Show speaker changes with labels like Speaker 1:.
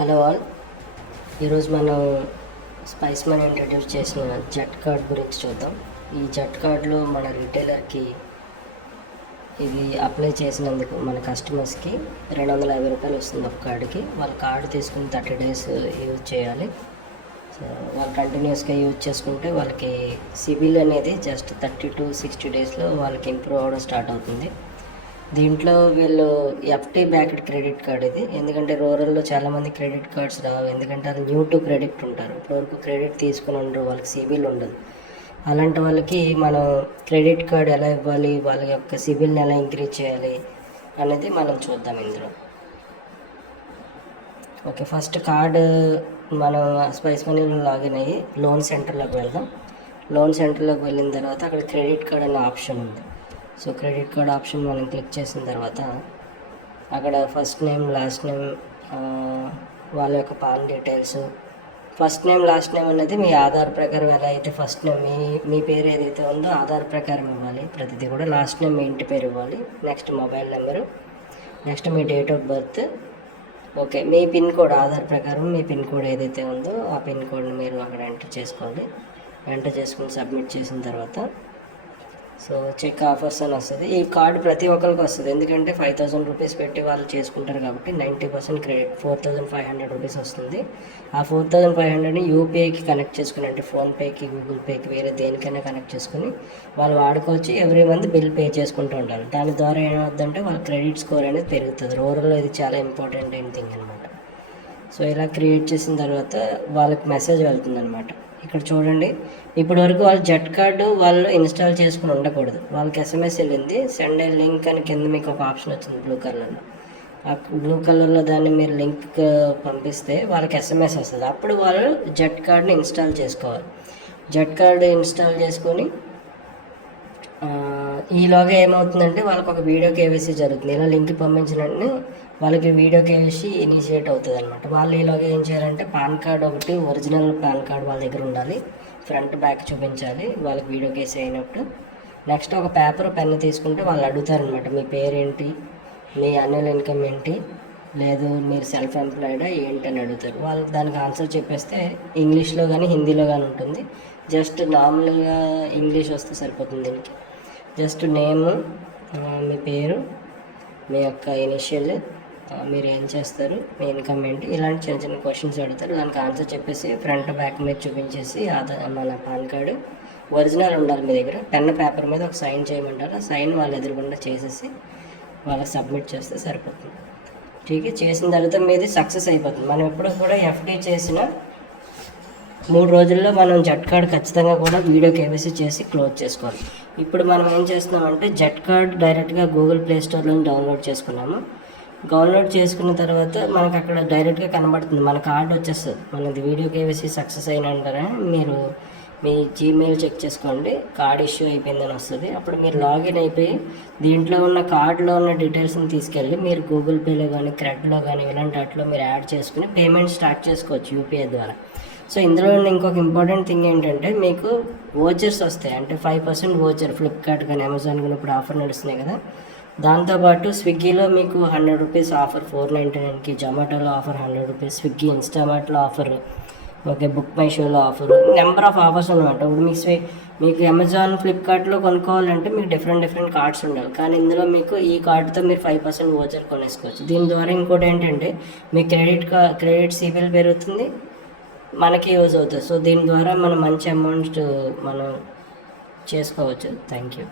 Speaker 1: Hello all. ఈరోజు మనం spice money introduce చేసిన జట్ కార్డ్ గురించి చూద్దాం. ఈ జట్ కార్డులో మన రిటైలర్కి ఇది అప్లై చేసినందుకు మన కస్టమర్స్కి రెండు వందల యాభై రూపాయలు వస్తుంది ఒక కార్డుకి. వాళ్ళ కార్డు తీసుకుని థర్టీ డేస్ యూజ్ చేయాలి. సో వాళ్ళు కంటిన్యూస్గా యూజ్ చేసుకుంటే వాళ్ళకి సిబిల్ అనేది జస్ట్ థర్టీ టు సిక్స్టీ డేస్లో వాళ్ళకి ఇంప్రూవ్ అవ్వడం స్టార్ట్ అవుతుంది. దీంట్లో వీళ్ళు ఎఫ్టీ బ్యాక్డ్ క్రెడిట్ కార్డ్ ఇది. ఎందుకంటే రూరల్లో చాలామంది క్రెడిట్ కార్డ్స్ రావు. ఎందుకంటే అది న్యూ టు క్రెడిట్ ఉంటారు. ఇప్పటివరకు క్రెడిట్ తీసుకుని ఉండరు. వాళ్ళకి సిబిల్ ఉండదు. అలాంటి వాళ్ళకి మనం క్రెడిట్ కార్డ్ ఎలా ఇవ్వాలి? వాళ్ళ యొక్క సిబిల్ని ఎలా ఇంక్రీజ్ చేయాలి? అనేది మనం చూద్దాం ఇందులో. ఓకే ఫస్ట్ కార్డు మనం స్పైస్ మనీలో లాగిన్ అయ్యి లోన్ సెంటర్లోకి వెళ్దాం. లోన్ సెంటర్లోకి వెళ్ళిన తర్వాత అక్కడ క్రెడిట్ కార్డ్ అనే ఆప్షన్ ఉంది. సో క్రెడిట్ కార్డ్ ఆప్షన్ మనం క్లిక్ చేసిన తర్వాత అక్కడ ఫస్ట్ నేమ్ లాస్ట్ నేమ్ వాళ్ళ యొక్క PAN details. First name last name అనేది మీ ఆధార్ ప్రకారం ఎలా అయితే ఫస్ట్ నేమ్ మీ మీ పేరు ఏదైతే ఉందో ఆధార్ ప్రకారం ఇవ్వాలి. ప్రతిదీ కూడా లాస్ట్ నేమ్ మీ ఇంటి పేరు ఇవ్వాలి. Next mobile number. నెక్స్ట్ మీ డేట్ ఆఫ్ బర్త్. ఓకే మీ పిన్ కోడ్ ఆధార్ ప్రకారం మీ పిన్ కోడ్ ఏదైతే ఉందో ఆ పిన్ కోడ్ని మీరు అక్కడ ఎంటర్ చేసుకోవాలి. ఎంటర్ చేసుకుని సబ్మిట్ చేసిన తర్వాత సో చెక్ ఆఫర్స్ అని వస్తుంది. ఈ కార్డు ప్రతి ఒక్కరికి వస్తుంది. ఎందుకంటే ఫైవ్ థౌసండ్ రూపీస్ పెట్టి వాళ్ళు చేసుకుంటారు కాబట్టి ninety percent credit four thousand five hundred rupees వస్తుంది. ఆ ఫోర్ థౌసండ్ ఫైవ్ హండ్రెడ్ని యూపీఐకి కనెక్ట్ చేసుకుని అంటే ఫోన్పేకి గూగుల్ పేకి వేరే దేనికైనా కనెక్ట్ చేసుకుని వాళ్ళు వాడుకోవచ్చు. ఎవ్రీ మంత్ బిల్ పే చేసుకుంటూ ఉంటారు దాని ద్వారా ఏమవుతుందంటే వాళ్ళ క్రెడిట్ స్కోర్ అనేది పెరుగుతుంది. రూరల్లో ఇది చాలా ఇంపార్టెంట్ అయిన థింగ్ అనమాట సో ఇలా క్రియేట్ చేసిన తర్వాత వాళ్ళకి మెసేజ్ వెళ్తుంది అనమాట ఇక్కడ చూడండి. ఇప్పటి వరకు వాళ్ళు జెట్ కార్డు వాళ్ళు ఇన్స్టాల్ చేసుకుని ఉండకూడదు. వాళ్ళకి ఎస్ఎంఎస్ వెళ్ళింది. సెండ్ ఏ లింక్ అని కింద మీకు ఒక ఆప్షన్ వచ్చింది బ్లూ కలర్లో. ఆ బ్లూ కలర్లో దాన్ని మీరు లింక్ పంపిస్తే వాళ్ళకి ఎస్ఎంఎస్ వస్తుంది. అప్పుడు వాళ్ళు జెట్ కార్డ్ని ఇన్స్టాల్ చేసుకోవాలి. జెట్ కార్డు ఇన్స్టాల్ చేసుకొని ఈలోగా ఏమవుతుందంటే వాళ్ళకి ఒక వీడియో కేవైసీ జరుగుతుంది. ఇలా లింక్ పంపించిన వెంటనే వాళ్ళకి వీడియో కేసి ఇనిషియేట్ అవుతుంది అనమాట వాళ్ళు ఈలోగా ఏం చేయాలంటే పాన్ కార్డ్ ఒకటి ఒరిజినల్ పాన్ కార్డ్ వాళ్ళ దగ్గర ఉండాలి. ఫ్రంట్ బ్యాక్ చూపించాలి. వాళ్ళకి వీడియో కేసు అయినప్పుడు. నెక్స్ట్ ఒక పేపర్ పెన్ తీసుకుంటే వాళ్ళు అడుగుతారనమాట మీ పేరేంటి? మీ అన్యువల్ ఇన్కమ్ ఏంటి? లేదు మీరు సెల్ఫ్ ఎంప్లాయిడా ఏంటి? అని అడుగుతారు. వాళ్ళు దానికి ఆన్సర్ చెప్పేస్తే ఇంగ్లీష్లో కానీ హిందీలో కానీ ఉంటుంది. జస్ట్ నార్మల్గా ఇంగ్లీష్ వస్తే సరిపోతుంది దీనికి. జస్ట్ నేమ్ మీ పేరు మీ యొక్క ఇనిషియల్ మీరు ఏం చేస్తారు? మీ ఇన్కమ్ ఏంటి ఇలాంటి చిన్న చిన్న క్వశ్చన్స్ అడుగుతారు. దానికి ఆన్సర్ చెప్పేసి ఫ్రంట్ బ్యాక్ మీద చూపించేసి ఆధార్ మన పాన్ కార్డు ఒరిజినల్ ఉండాలి మీ దగ్గర. పెన్ పేపర్ మీద ఒక సైన్ చేయమంటారు. ఆ సైన్ వాళ్ళు ఎదురుగుండా చేసేసి వాళ్ళకి సబ్మిట్ చేస్తే సరిపోతుంది. ఠీక్ చేసిన తర్వాత మీది సక్సెస్ అయిపోతుంది. మనం ఎప్పుడు కూడా ఎఫ్డి చేసిన మూడు రోజుల్లో మనం జట్ కార్డ్ ఖచ్చితంగా కూడా వీడియో కేవైసీ చేసి క్లోజ్ చేసుకోవాలి. ఇప్పుడు మనం ఏం చేస్తున్నామంటే జట్ కార్డ్ డైరెక్ట్గా గూగుల్ ప్లే స్టోర్లో డౌన్లోడ్ చేసుకున్నాము. డౌన్లోడ్ చేసుకున్న తర్వాత మనకు అక్కడ డైరెక్ట్గా కనబడుతుంది. మన కార్డ్ వచ్చేస్తుంది. మనది వీడియో కేవైసీ సక్సెస్ అయిన అంటారా మీరు మీ జీమెయిల్ చెక్ చేసుకోండి. కార్డ్ ఇష్యూ అయిపోయిందని వస్తుంది. అప్పుడు మీరు లాగిన్ అయిపోయి దీంట్లో ఉన్న కార్డులో ఉన్న డీటెయిల్స్ని తీసుకెళ్ళి మీరు గూగుల్ పేలో కానీ క్రెడ్లో కానీ ఇలాంటి వాటిలో మీరు యాడ్ చేసుకుని పేమెంట్ స్టార్ట్ చేసుకోవచ్చు యూపీఐ ద్వారా. సో ఇందులో ఉన్న ఇంకొక ఇంపార్టెంట్ థింగ్ ఏంటంటే మీకు ఓచర్స్ వస్తాయి. అంటే ఫైవ్ పర్సెంట్ ఓచర్ ఫ్లిప్కార్ట్ కానీ అమెజాన్ కానీ ఇప్పుడు ఆఫర్ నడుస్తున్నాయి కదా. దాంతోపాటు స్విగ్గీలో మీకు hundred rupees offer four ninety నైన్కి జొమాటోలో ఆఫర్ హండ్రెడ్ రూపీస్ స్విగ్గీ ఇన్స్టామార్ట్లో ఆఫర్. ఓకే బుక్ మై షోలో ఆఫర్. నెంబర్ ఆఫ్ ఆఫర్స్ అనమాట ఇప్పుడు మీకు స్వి మీకు అమెజాన్ ఫ్లిప్కార్ట్లో కొనుక్కోవాలంటే మీకు డిఫరెంట్ డిఫరెంట్ కార్డ్స్ ఉండాలి. కానీ ఇందులో మీకు ఈ కార్డ్తో మీరు ఫైవ్ పర్సెంట్ ఓచర్ కొనేసుకోవచ్చు. దీని ద్వారా ఇంకోటి ఏంటంటే మీ క్రెడిట్ కా క్రెడిట్ సిబిల్ పెరుగుతుంది మనకి యూజ్ అవుతుంది. సో దీని ద్వారా మనం మంచి అమౌంట్ మనం చేసుకోవచ్చు. Thank you.